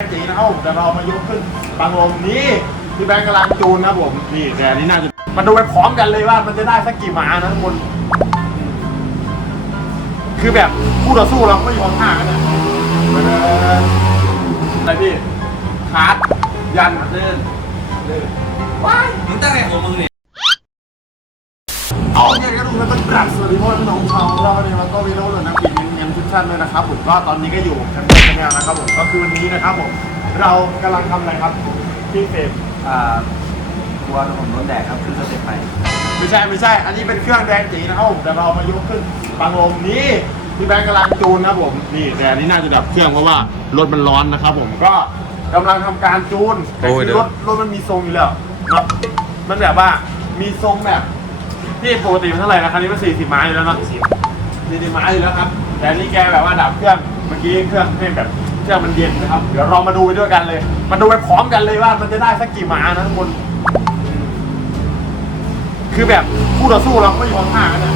จีนะครับผมแต่เรามายกขึ้นบางลมนี่พี่แบงค์กำลังจูนนะผมนี่แต่อันนี้น่าจะมาดูไปพร้อมกันเลยว่ามันจะได้สักกี่หมานะทุกคนคือแบบคู่ต่อสู้เราก็ไม่ยอมห่างกันนะอะไรพี่คาร์ดยันลื่นเลยมึงตั้งไงของมึงเนี่ยเอาเนี่ยก็ดูแล้วต้องกราบสวัสดีพ่อแม่น้องชาวเราเนี่ยแล้วก็วีโร่เลยนัก บินเนียนทุกท่านด้วยนะครับผมก็ตอนนี้ก็อยู่กันในแนวนะครับผมก็คือวันนี้นะครับผมเรากำลังทำอะไรครับพี่เฟรมอ่ากลัวผมโดนแดดครับขึ้นสเต็ปไปไม่ใช่ไม่ใช่ อันนี้เป็นเครื่องแดงจีนะครับผมแต่เรามายกขึ้นบางลมนี่พี่แบงค์กำลังจูนนะครับผมนี่แต่อันนี้น่าจะดับเครื่องเพราะว่ารถมันร้อนนะครับผมก็กำลังทำการจูนแต่โอ้ยคือเดี๋ยวรถรถมันมีทรงอยู่แล้วเนาะมันแบบว่ามีทรงแบบที่ปกติมันเท่าไหร่นะคันนี้มัน40ม้าอยู่แล้วเนาะ40ม้าอยู่แล้วครับ แต่อันนี้แกแบบว่าดับเครื่องเมื่อกี้เครื่องให้แบบเครื่องมันเย็นนะครับ เดี๋ยวเรามาดูไปด้วยกันเลย มาดูไปพร้อมกันเลยว่ามันจะได้สักกี่ม้านะทุกคน คือแบบคู่ต่อสู้เราก็ไม่ยอมห่างกันนะ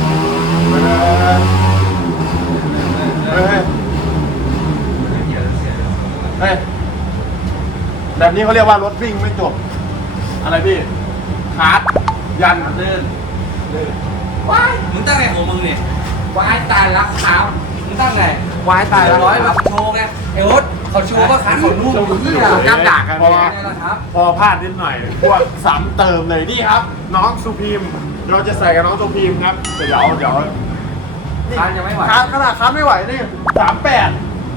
เฮ้ยเฮ้ยแบบนี้เขาเรียกว่ารถวิ่งไม่จบ อะไรพี่คาร์ดยันลื่นเลยว้ายมึงตั้งไงของมึงเนี่ยว้ายตายแล้วครับ ตั้งไงวายตายแล้วร้อยแบบโชว์ไงไอ้โอ๊ตเขาชูว่าขาเขานุ่มเหี้ยกล้ามด่ากันพอนี่แหละครับพอพลาดนิดหน่อย พวกซ้ำเติมเลยนี่ครับ น้องสุพีมเราจะใส่กับน้องสุพีมครับ เดี๋ยวเดี๋ยวค้านยังไม่ไหวค้าขนาดค้าไม่ไหวนี่สามแปด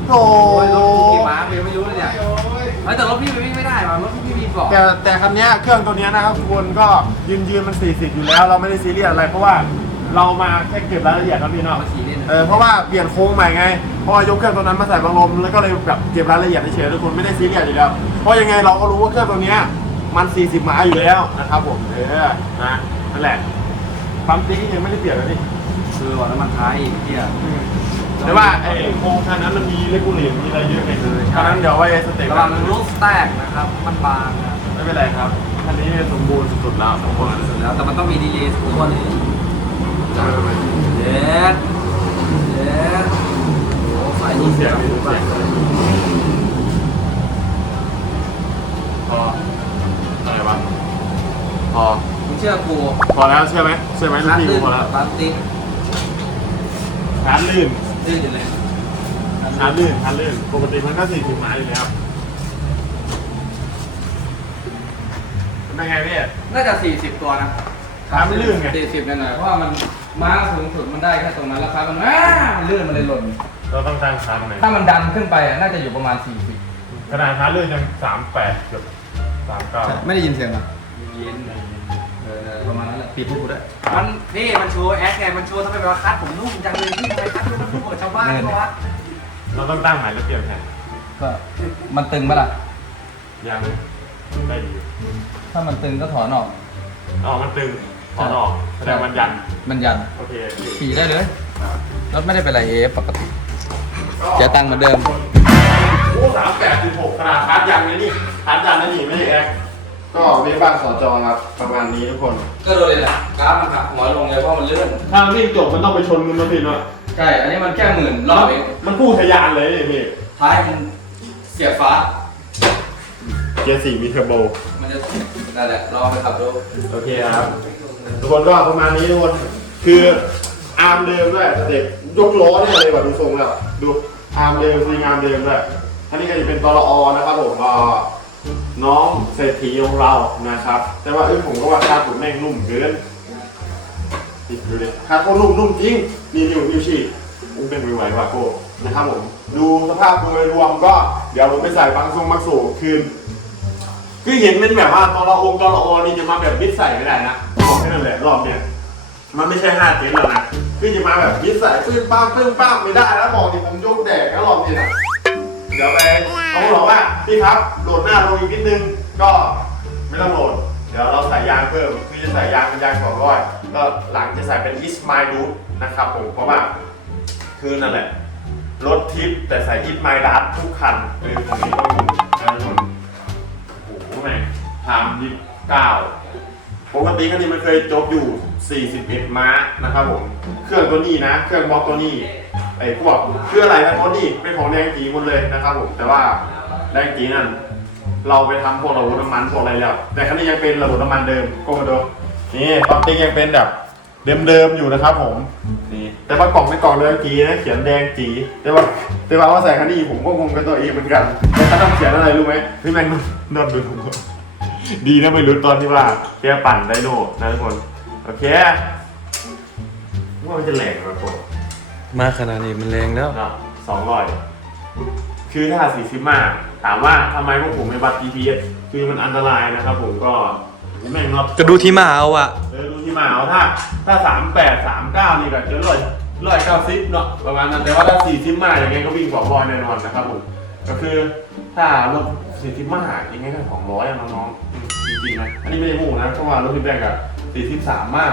โอ้โอ้ยยรถกูกี่ม้ากูยังไม่รู้เลยเนี่ยเฮ้ยแต่รถพี่มันวิ่งไม่ได้ว่ะรถพี่มีเบอกแต่แต่คันเนี้ยเครื่องตัวเนี้ยนะครับทุกคนก็ยืนยืนมัน 40 อยู่แล้ว เราไม่ได้ซีเรียสอะไรเพราะว่าเรามาแค่เก็บรายละเอียดครับพี่เนาะมาขี่ เล่นเออเพราะว่าเปลี่ยนโค้งใหม่ไงเพราะว่ายกเครื่องตัวนั้นมาใส่บางลมแล้วก็เลยแบบเก็บรายละเอียดเฉยๆทุกคนไม่ได้ซีเรียสอยู่แล้วเพราะยังไงเราก็รู้ว่าเครื่องตัวเนี้ยมัน 40ม้าอยู่แล้วนะครับผมเออนะนั่นแหละปั๊มติ๊กยังไม่ได้เปลี่ยนเลยนี่คือว่าน้ำมันท้ายอีกเหี้ยแต่ว่าไอ้โครงคันนั้นมันมีเลกูเลตมีอะไรเยอะไงเออใช่คันนั้นเดี๋ยวไว้สเต็ประวังลูกแตกนะครับ มันบางนะไม่เป็นไรครับคันนี้สมบูรณ์สุดๆแล้วสมบูรณ์สุดแล้วแต่มันต้องมีดีเลย์สักตัวหนึงเด็ดเด็ด โอ้สายดูนี่เสีเสียยงงดูเสียงพออะไรวะพอมึงเชื่อกูพอแล้วเชื่อไหมเชื่อไหมลูกร้านพี่ลื่นพอแล้วร้านติ๊กชาร์จลื่นลื่นอยู่เลยชาร์จลื่นชาร์จลื่นปกติมันก็สี่สิบไม้อยู่แล้วเป็นไงพี่น่าจะ40ตัวนะขาไม่ลื่นไง40นั่นหน่อยเพราะว่ามันม้าสูงสุดมันได้แค่ตรงนั้นแล้วครับมันอ้ามันลื่นมันเลยหล่น เราต้องตั้งชาร์จไหนถ้ามันดันขึ้นไปอะน่าจะอยู่ประมาณ 40 ขนาดชาร์จลื่นยังสามแปดเกือบสามเก้าไม่ได้ยินเสียงเหรอเย็นเออประมาณนั้นแหละปีพูดกูได้วยมันนี่มันโชว์แอคไงมันโชว์ทำไมแบบว่าคัดผมนุ่มจังเลยที่ทำไมคัดนุ่มนุ่มกว่าชาวบ้านเพราะว่าเราต้องตั้งหมายแล้วเปลี่ยนแผนก็มันตึงปะล่ะ ยังได้ดีถ้ามันตึงก็ถอนออกอ๋อมันตึงถอนออกแสดงมันยัน มันยัน โอเค ขี่ได้เลยรถไม่ได้เป็นไรเอฟปกติ เสียตังค์เหมือนเดิม โอ้สามแปดสิบหกขนาดคาร์ดยันนะนี่คาร์ดยันนะนี่ไม่ได้แอคก็เวฟบ้านสอจอครับประมาณนี้ทุกคน ก็โดนเลยแหละกราฟมันหักหัวลงเลยเพราะมันเลื่อนถ้าวิ่งจบมันต้องไปชนกันมาพี่เนาะใช่อันนี้มันแค่หมื่นรอบเองมันกู้ทะยานเลยนี่พี่ท้ายมันเสียบฟ้า เกียร์สี่มีเทอร์โบ มันจะนั่นแหละลองไปขับดูโอเคครับ ทุกคนก็ประมาณนี้ทุกคน คืออาร์มเดิมด้วยเด็กยกล้อเนี่ยเลยว่ะดูทรงแล้ว ดู อาร์มเดิมซีงามเดิมด้วยอันนี้ก็จะเป็นตลออนะครับผมน้องเศรษฐีของเรานะครับ แต่ว่าเออผมก็ว่าคาดผมแม่งนุ่มเกินนี่ดูดิคาดเขานุ่มนุ่มจริงนี่นิ้วนิ้วชี้อุ้มเป็นไหวๆว่ะโก้นะครับผมดูสภาพโดยรวมก็เดี๋ยวผมไปใส่บางทรงบางสูคืนคือเห็นเป็นแบบว่าตอละองตอละอนี่จะมาแบบมิดใส่ไม่ได้นะบอกแค่นั้นแหละรอบเนี้ยมันไม่ใช่ห้าเจนแล้วนะ คือจะมาแบบมิดใส่ปื้มป้ามปื้มป้ามไม่ได้แล้วบอกที่ผมยกแดกแล้วรอบนี้นะเดี๋ยวไปเขาบอกว่าพี่ครับโหลดหน้าลงอีกนิดนึงก็ไม่ต้องโหลด เดี๋ยวเราใส่ยางเพิ่มคือจะใส่ยางเป็นยางสองร้อยก็หลังจะใส่เป็น is my d u นะครับผมเพราะว่าคือนั่นแหละรถทิปแต่ใส่ is my d u ทุกคันคือผมนี้ต้องดูนะทุกคนโอ้โหแม่งทำยี่เก้า ปกติคันนี้มันเคยจบอยู่ 41 ม้านะครับผม เครื่องตัวนี้นะ เครื่องบล็อกตัวนี้ไอ้พวกเครื่องอะไรนะตัวนี้เป็นของแดงผีหมดเลยนะครับผม แต่ว่าแรงจีนั่น เราไปทำพวกระบบน้ำมันพวกอะไรแล้ว แต่คันนี้ยังเป็นระบบน้ำมันเดิมโกมาดูนี่ปั๊มติ๊กยังเป็นแบบเดิมๆอยู่นะครับผม นี่แต่ว่ากล่องเป็นกล่องเดิมจีนะเขียนแดงจีแต่ว่าแต่ว่าว่าใส่คันนี้ผมก็งงกับตัวเองเหมือนกันแล้วเขาต้องเขียนอะไรรู้ไหมพี่แมงนอนดูผม ดีนะไม่รู้ตอนที่ว่าแกปั่นไดโน่นะทุกคน โอเคว่ามันจะแหลกกว่าผมมาขนาดนี้มันแรงแล้วเนาะสองร้อยคือถ้าสี่สิบมาถามว่าทำไมพวกผมไม่วัด GPS คือมันอันตรายนะครับผมก็แม่งน็อตก็ดูที่มาเอาอะเออดูที่มาเอาถ้า ถ้าสามแปดสามเก้านี่ก็จะร้อยร้อยเก้าสิบเนาะประมาณนั้นแต่ว่าถ้าสี่สิบมาอย่างเงี้ยก็วิ่งสองร้อยแน่นอนนะครับผม ก็คือถ้ารถสี่สิบมาอย่างเงี้ยก็สองร้อยอะน้องๆอืมจริงๆนะอันนี้ไม่ได้มู่นะเพราะว่ารถพี่แบงกับสี่สิบสามมา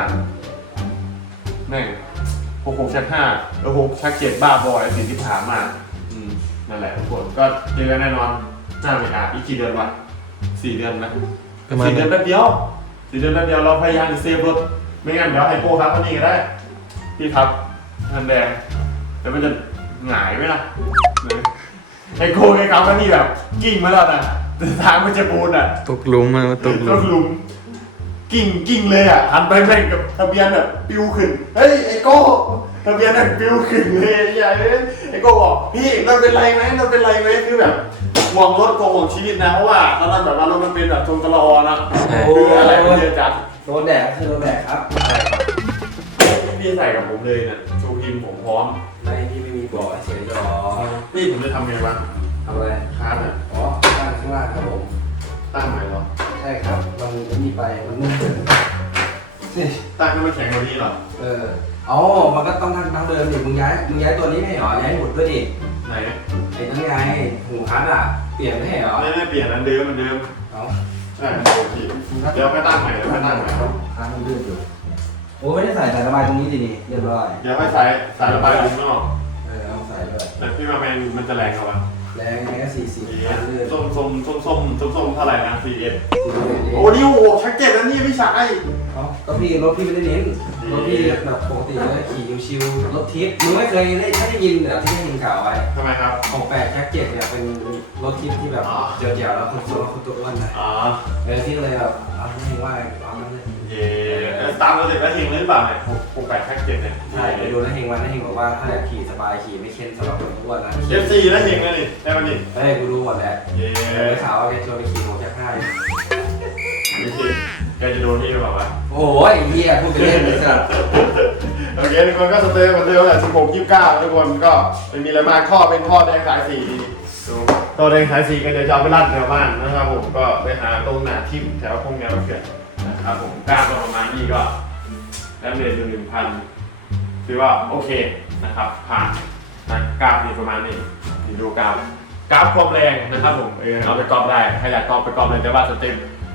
แม่งหกหกชักห้าแล้วหกชักเจ็ดบ้าบอยสี่สิบสามมาอืมนั่นแหละทุกคนก็เจอกันแน่นอนหน้าไม่อาอีกกี่เดือนวะสี่เดือนนะประมาณสี่เดือนั้นนแป๊บเดียวสี่เดือนแป๊บเดียวเราพยายามจะเซฟรถไม่งั้นเดี๋ยวไฮโปครับคนนี้ก็ได้พี่ครับทันแดงแต่มันจะหงายไหมล่ะ ไฮโก้ไฮครับคนนี้แบบกิ่งมาแล้วนะแต่ทางมันจะปูนอะตกหลุมมันตกหลุก็มหลุม กิ่งกิ่งเลยอะหันไปแม่งกับทะเบียนแบบปิวขึ้นเฮ้ยไอโก้ทะเบียนแบบปิวขึ้นเลยไอ้ใหญ่เลยไอโก้บอกพี่เราเป็นไรไหมเราเป็นไรไหมคือแบบห่วงรถกลัวห่วงชีวิตนะเพราะว่าตอนนั้นแบบว่ารถมันเป็นแบบทรงตะลอนะใช่คืออะไรมันเยอะจัดโดนแดดคือโดนแดดครับ พี่ใส่กับผมเลยเนี่ยชูพิมพ์ผมพร้อมไม่พี่ไม่มีบอกเฉยหรอนี่ผมจะทำไงวะทำอะไรคาร์ดอะอ๋อตั้งข้างล่างครับผมตั้งใหม่เหรอใช่ครับมันมีไปมันนุ่มขึ้นนี่ตั้งให้มันแข็งกว่านี้เหรอเอออ๋อมันก็ต้องทั้งทั้งเดิมดิมึงย้ายมึงย้ายตัวนี้ไม่เหรอย้ายหมุดด้วยดิไหนไอ้นั่นไงหูคัดอะเปลี่ยนไม่เหรอไม่ไม่เปลี่ยนอันเดิมมันเดิมเอาใช่โอเคเดี๋ยวไปตั้งใหม่เดี๋ยวไปตั้งใหม่ครับคัดมันลื่นอยู่ โอ้ไม่ได้ใส่สายระบายตรงนี้ดินี่เรียบร้อยเดี๋ยวไปใส่สายระบายลงนอกเออเอาใส่ด้วยแต่พี่มาแมนมันจะแรงเขาปะแรงแค่สี่สิบคัดลื่นส้มส้มส้มส้มส้มส้มเท่าไหร่นะสี่เอ็ดสี่สิบเอ็ดโอ้ดิวโอ้ชักเก็ตแล้วนี่พี่ชายเอ้าก็พี่รถพี่ไม่ได้เน้นรถพี่แบบปกติเลยขี่ชิวๆรถทิปมึงไม่เคยได้ไม่ได้ยินเหรอที่ได้ยินข่าวไว้ทำไมครับของแปดแจ็คเก็ตเนี่ยเป็นรถทิปที่แบบอ๋อเจียวๆแล้วคนตัวคนตัวอ้วนนะอ๋อเออที่เลยแบบเอาไม่ว่าเอามันเลย เย่ตามเราเด็กแล้วเฮงเลยหรือเปล่าเนี่ยหกแปดชักเก็ตเนี่ยใช่ไปดูนะเฮงวันนะเฮงบอกว่าถ้าอยากขี่สบายขี่ไม่เค้นสำหรับคนอ้วนนะเอฟซีแล้วเฮงเลยนี่ได้มันนี่เฮ้ยกูรู้หมดแล้วเย่ได้ข่าวว่าแกชวนไปขี่โมแจ็คห้าอยู่ไม่ใช่แกจะโดนที่หรือเปล่าวะโอ้ยไอ้เหี้ยพูดไปเล่นเลยสัสโอเคทุกคนก็สเตย์เหมือนเดิมแหละ16 29ทุกคนก็ไม่มีอะไรมากข้อเป็นข้อแดงสายสีดูตัวแดงสายสีก็เดี๋ยวจะเอาไปรัดแถวบ้านนะครับผมก็ไปหาตรงหนาทิมแถวพงแนวเขื่อนนะ ครับผมกล้ามก็ประมาณนี้ก็แล้วเรทอยู่หนึ่งพันถือว่าโอเคนะครับ ผ่านนะกราฟนี่ประมาณนี้นี่ดูกราฟกราฟความแรงนะครับผมเออเอาไปกรอบได้ถ้าอยากกรอบไปกรอบเลยแต่ว่าสเต็ป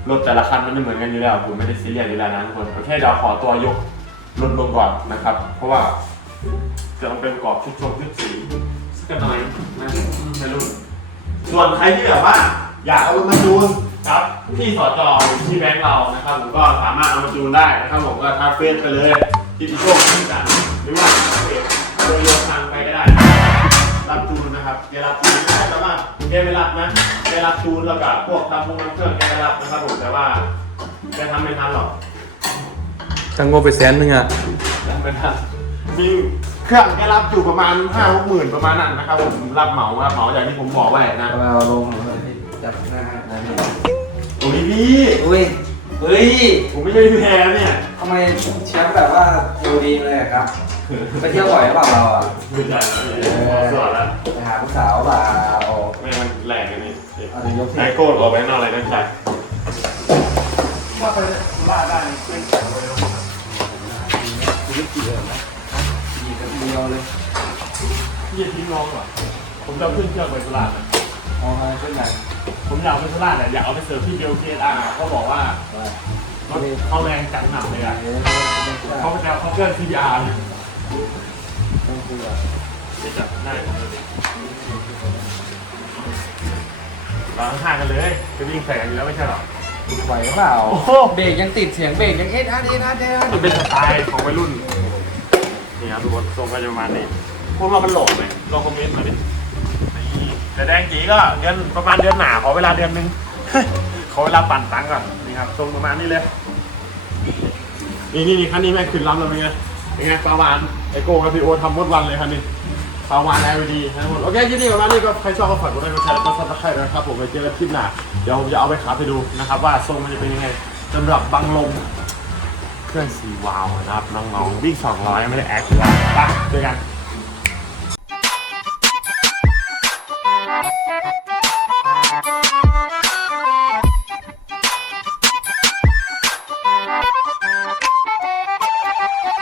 รถแต่ละคันมันไม่เหมือนกันอยู่แล้วผมไม่ได้ซีเรียสอยู่แล้วนะทุกคนโอเคเดี๋ยวขอตัวยกลดลงก่อนนะครับ เพราะว่าจะต้องเป็นกรอบชุดชมชุดสีสักหน่อยนะไม่รู้ส่วนใครที่แบบว่า อยากเอารถมาจูน ครับที่สจหรือที่แบงค์เรานะครับผมก็สามารถเอามาจูนได้นะครับผมก็ทักเฟซไปเลยที่พี่โชคที่จันหรือว่าทักเฟซโดยโยนทางไปก็ได้ รับจูนนะครับแกรับจูนไม่ใช่แต่ว่าแกไม่รับนะแกรับจูนแล้วก็พวกทำพวกน้ำเครื่องแกไม่รับนะครับผมแต่ว่าแกทำไม่ทันหรอกตั้งงบไปแสนหนึงอะเป็นทันมีเครื่องแกรับอยู่ประมาณห้าหกหมื่นประมาณนั้นนะครับผมรับเหมารับเหมาอย่างที่ผมบอกไว้นะเอามาลงเลยจับหน้านะพี่โอ้ยพี่อุ้ยเฮ้ยผมไม่ใช่แพ้เนี่ยทำไมแชมป์แบบว่าดูดีเลยอะครับไปเที่ยวบ่อยหรือเปล่าเราอะไม่ใช่แล้วสวัสดีแล้วไปหาผู้สาวเปล่าไม่มันแรงกันนี่เอาดูยกไอที่โก้ออกไปนอกอะไรนั่นใช่ว่าไปบ้าได้เป็นแสนเลยชีวิตกี่เดือนนะกี่กับเดียวเลยพี่จะทิ้งน้องเหรอผมจะขึ้นเครื่องไปสุราษฎร์นะมองอะไรขึ้นไหน ผมอยากไปสุราษฎร์เนี่ยอยากเอาไปเสิร์ฟที่เบลเกตอาร์เขาบอกว่ารถเขาแรงจัดหนักเลยอะเขาเป็นแนวเขาเครื่อง TBR เนี่ยจะจับได้เราข้างๆกันเลยจะวิ่งแข่งอยู่แล้วไม่ใช่หรอไหวเปล่าโอ้โหเบรกยังติดเสียงเบรกยังเอ็ดอาร์เอ็ดอาร์เอ็ดอาร์มันเป็นสไตล์ของวัยรุ่นนี่ครับทุกคนทรงก็จะประมาณนี้พวกเรามันโหลดไหมลองคอมเมนต์มาดินี่ แดงจีก็เดือนประมาณเดือนหนาขอเวลาเดือนหนึงขอเวลาปั่นตังก่อนนี่ครับทรงประมาณนี้เลยนี่นี่นี่คันนี้แม่งขึ้นลำแล้วเป็นไงเป็นไงปลาวานไอโก้กับพี่โอทำหมดวันเลยคันนี้ปลาวานแอลดีทั้งหมดโอเคยินดีประมาณนี้ก็ใครชอบก็ฝากกดไลค์กดแชร์ก็ซับสไครต์นะครับผมไปเจอกันคลิปหน้าเดี๋ยวผมจะเอาไปขับไปดูนะครับว่าทรงมันจะเป็นยังไงสำหรับบังลมเครื่องสีวาวนะครับน้องๆวิ่ง200ไม่ได้แอคเลยไปเจอกัน